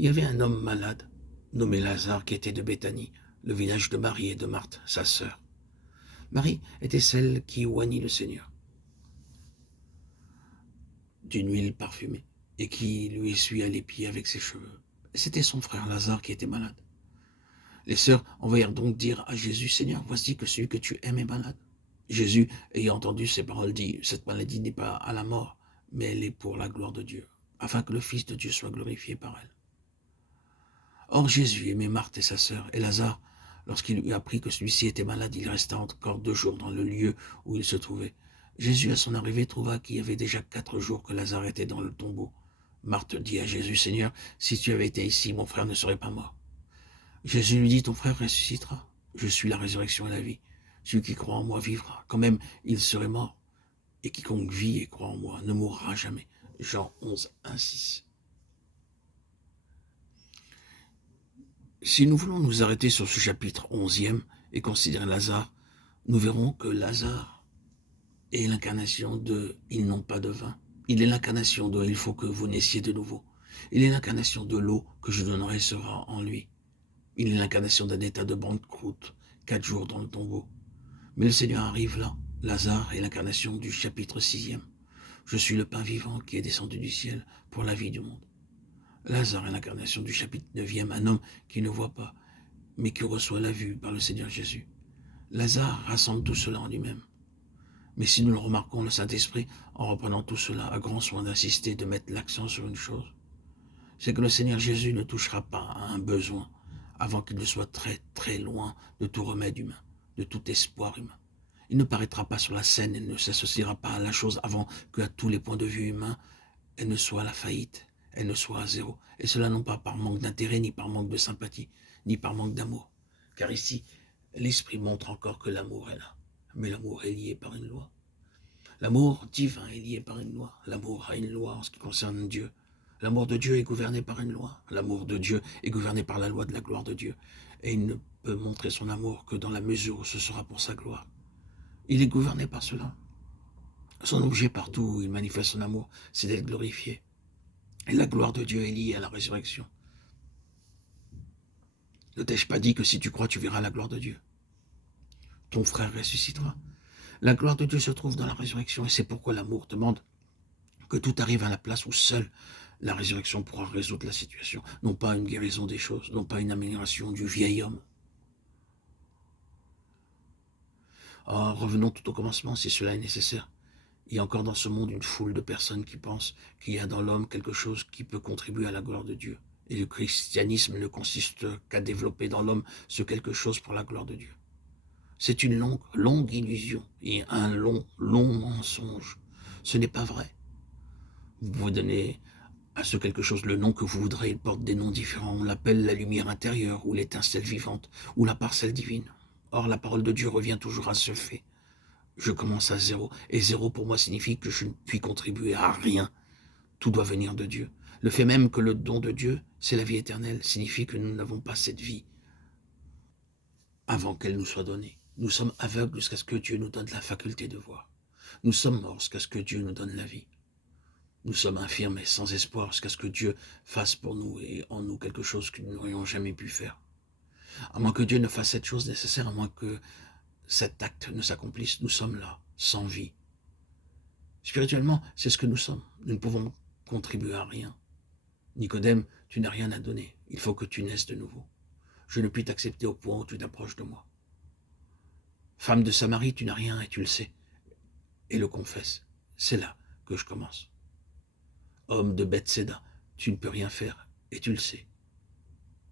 Il y avait un homme malade, nommé Lazare, qui était de Béthanie, le village de Marie et de Marthe, sa sœur. Marie était celle qui oignit le Seigneur d'une huile parfumée et qui lui essuya les pieds avec ses cheveux. C'était son frère Lazare qui était malade. Les sœurs envoyèrent donc dire à Jésus, « Seigneur, voici que celui que tu aimes est malade. » Jésus, ayant entendu ces paroles, dit, « Cette maladie n'est pas à la mort, mais elle est pour la gloire de Dieu, afin que le Fils de Dieu soit glorifié par elle. » Or Jésus aimait Marthe et sa sœur, et Lazare, lorsqu'il eut appris que celui-ci était malade, il resta encore 2 jours dans le lieu où il se trouvait. Jésus, à son arrivée, trouva qu'il y avait déjà 4 jours que Lazare était dans le tombeau. Marthe dit à Jésus, « Seigneur, si tu avais été ici, mon frère ne serait pas mort. » Jésus lui dit, « Ton frère ressuscitera. Je suis la résurrection et la vie. Celui qui croit en moi vivra, quand même il serait mort. Et quiconque vit et croit en moi ne mourra jamais. » Jean 11, 1, 6. Si nous voulons nous arrêter sur ce chapitre 11e et considérer Lazare, nous verrons que Lazare est l'incarnation de « ils n'ont pas de vin ». Il est l'incarnation de « il faut que vous naissiez de nouveau ». Il est l'incarnation de « l'eau que je donnerai sera en lui ». Il est l'incarnation d'un état de banqueroute, 4 jours dans le tombeau. Mais le Seigneur arrive là. Lazare est l'incarnation du chapitre 6e. Je suis le pain vivant qui est descendu du ciel pour la vie du monde. Lazare est l'incarnation du chapitre 9e, un homme qui ne voit pas, mais qui reçoit la vue par le Seigneur Jésus. Lazare rassemble tout cela en lui-même. Mais si nous le remarquons, le Saint-Esprit, en reprenant tout cela, a grand soin d'insister, de mettre l'accent sur une chose. C'est que le Seigneur Jésus ne touchera pas à un besoin avant qu'il ne soit très très loin de tout remède humain, de tout espoir humain. Il ne paraîtra pas sur la scène et ne s'associera pas à la chose avant qu'à tous les points de vue humains, elle ne soit à la faillite, elle ne soit à zéro. Et cela non pas par manque d'intérêt, ni par manque de sympathie, ni par manque d'amour. Car ici, l'Esprit montre encore que l'amour est là. Mais l'amour est lié par une loi. L'amour divin est lié par une loi. L'amour a une loi en ce qui concerne Dieu. L'amour de Dieu est gouverné par une loi. L'amour de Dieu est gouverné par la loi de la gloire de Dieu. Et il ne peut montrer son amour que dans la mesure où ce sera pour sa gloire. Il est gouverné par cela. Son objet partout où il manifeste son amour, c'est d'être glorifié. Et la gloire de Dieu est liée à la résurrection. Ne t'ai-je pas dit que si tu crois, tu verras la gloire de Dieu? Ton frère ressuscitera. La gloire de Dieu se trouve dans la résurrection, et c'est pourquoi l'amour demande que tout arrive à la place où seule la résurrection pourra résoudre la situation. Non pas une guérison des choses, non pas une amélioration du vieil homme. Or, revenons tout au commencement, si cela est nécessaire. Il y a encore dans ce monde une foule de personnes qui pensent qu'il y a dans l'homme quelque chose qui peut contribuer à la gloire de Dieu. Et le christianisme ne consiste qu'à développer dans l'homme ce quelque chose pour la gloire de Dieu. C'est une longue illusion et un long mensonge. Ce n'est pas vrai. Vous pouvez donner à ce quelque chose le nom que vous voudrez, il porte des noms différents. On l'appelle la lumière intérieure, ou l'étincelle vivante, ou la parcelle divine. Or, la parole de Dieu revient toujours à ce fait. Je commence à zéro, et zéro pour moi signifie que je ne puis contribuer à rien. Tout doit venir de Dieu. Le fait même que le don de Dieu, c'est la vie éternelle, signifie que nous n'avons pas cette vie avant qu'elle nous soit donnée. Nous sommes aveugles jusqu'à ce que Dieu nous donne la faculté de voir. Nous sommes morts jusqu'à ce que Dieu nous donne la vie. Nous sommes infirmes et sans espoir jusqu'à ce que Dieu fasse pour nous et en nous quelque chose que nous n'aurions jamais pu faire. À moins que Dieu ne fasse cette chose nécessaire, à moins que cet acte ne s'accomplisse, nous sommes là, sans vie. Spirituellement, c'est ce que nous sommes. Nous ne pouvons contribuer à rien. Nicodème, tu n'as rien à donner. Il faut que tu naisses de nouveau. Je ne puis t'accepter au point où tu t'approches de moi. Femme de Samarie, tu n'as rien et tu le sais. Et le confesse. C'est là que je commence. Homme de Bethséda, tu ne peux rien faire et tu le sais.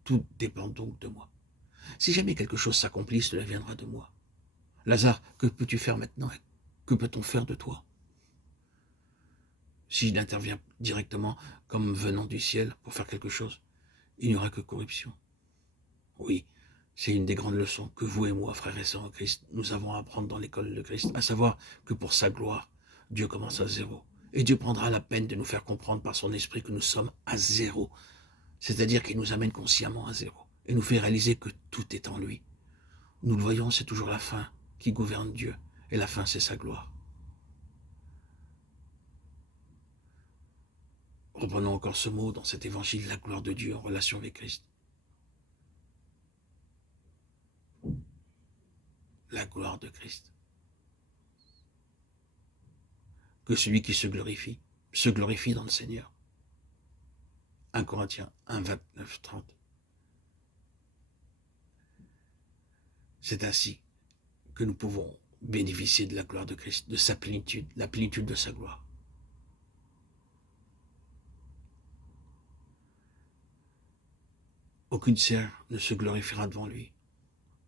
Tout dépend donc de moi. Si jamais quelque chose s'accomplit, cela viendra de moi. Lazare, que peux-tu faire maintenant? Que peut-on faire de toi? S'il intervient directement comme venant du ciel pour faire quelque chose, il n'y aura que corruption. Oui, c'est une des grandes leçons que vous et moi, frères et sœurs en Christ, nous avons à apprendre dans l'école de Christ, à savoir que pour sa gloire, Dieu commence à zéro. Et Dieu prendra la peine de nous faire comprendre par son esprit que nous sommes à zéro. C'est-à-dire qu'il nous amène consciemment à zéro et nous fait réaliser que tout est en lui. Nous le voyons, c'est toujours la fin qui gouverne Dieu. Et la fin, c'est sa gloire. Reprenons encore ce mot dans cet évangile, la gloire de Dieu en relation avec Christ. La gloire de Christ. Que celui qui se glorifie dans le Seigneur. 1 Corinthiens 1, 29, 30. C'est ainsi que nous pouvons bénéficier de la gloire de Christ, de sa plénitude, la plénitude de sa gloire. Aucune chair ne se glorifiera devant lui.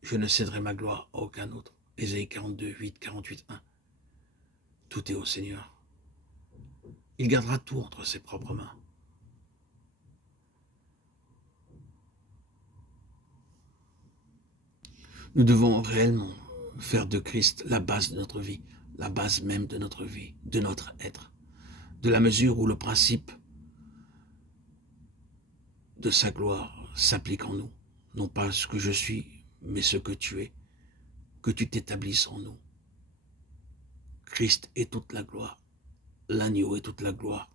Je ne céderai ma gloire à aucun autre. Ésaïe 42, 8, 48, 1. Tout est au Seigneur. Il gardera tout entre ses propres mains. Nous devons réellement faire de Christ la base de notre vie, la base même de notre vie, de notre être, de la mesure où le principe de sa gloire s'applique en nous, non pas ce que je suis, mais ce que tu es, que tu t'établisses en nous. Christ est toute la gloire, l'agneau est toute la gloire,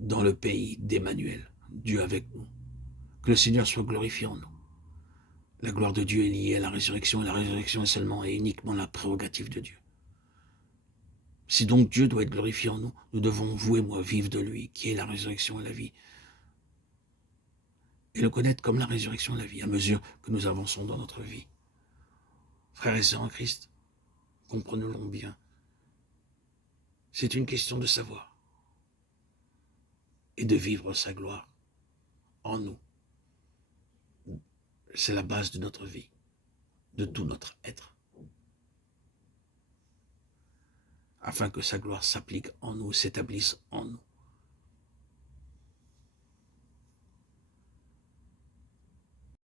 dans le pays d'Emmanuel, Dieu avec nous. Que le Seigneur soit glorifié en nous. La gloire de Dieu est liée à la résurrection, et la résurrection est seulement et uniquement la prérogative de Dieu. Si donc Dieu doit être glorifié en nous, nous devons, vous et moi, vivre de lui, qui est la résurrection et la vie, et le connaître comme la résurrection et la vie, à mesure que nous avançons dans notre vie. Frères et sœurs en Christ, comprenons-le bien. C'est une question de savoir et de vivre sa gloire en nous. C'est la base de notre vie, de tout notre être. Afin que sa gloire s'applique en nous, s'établisse en nous.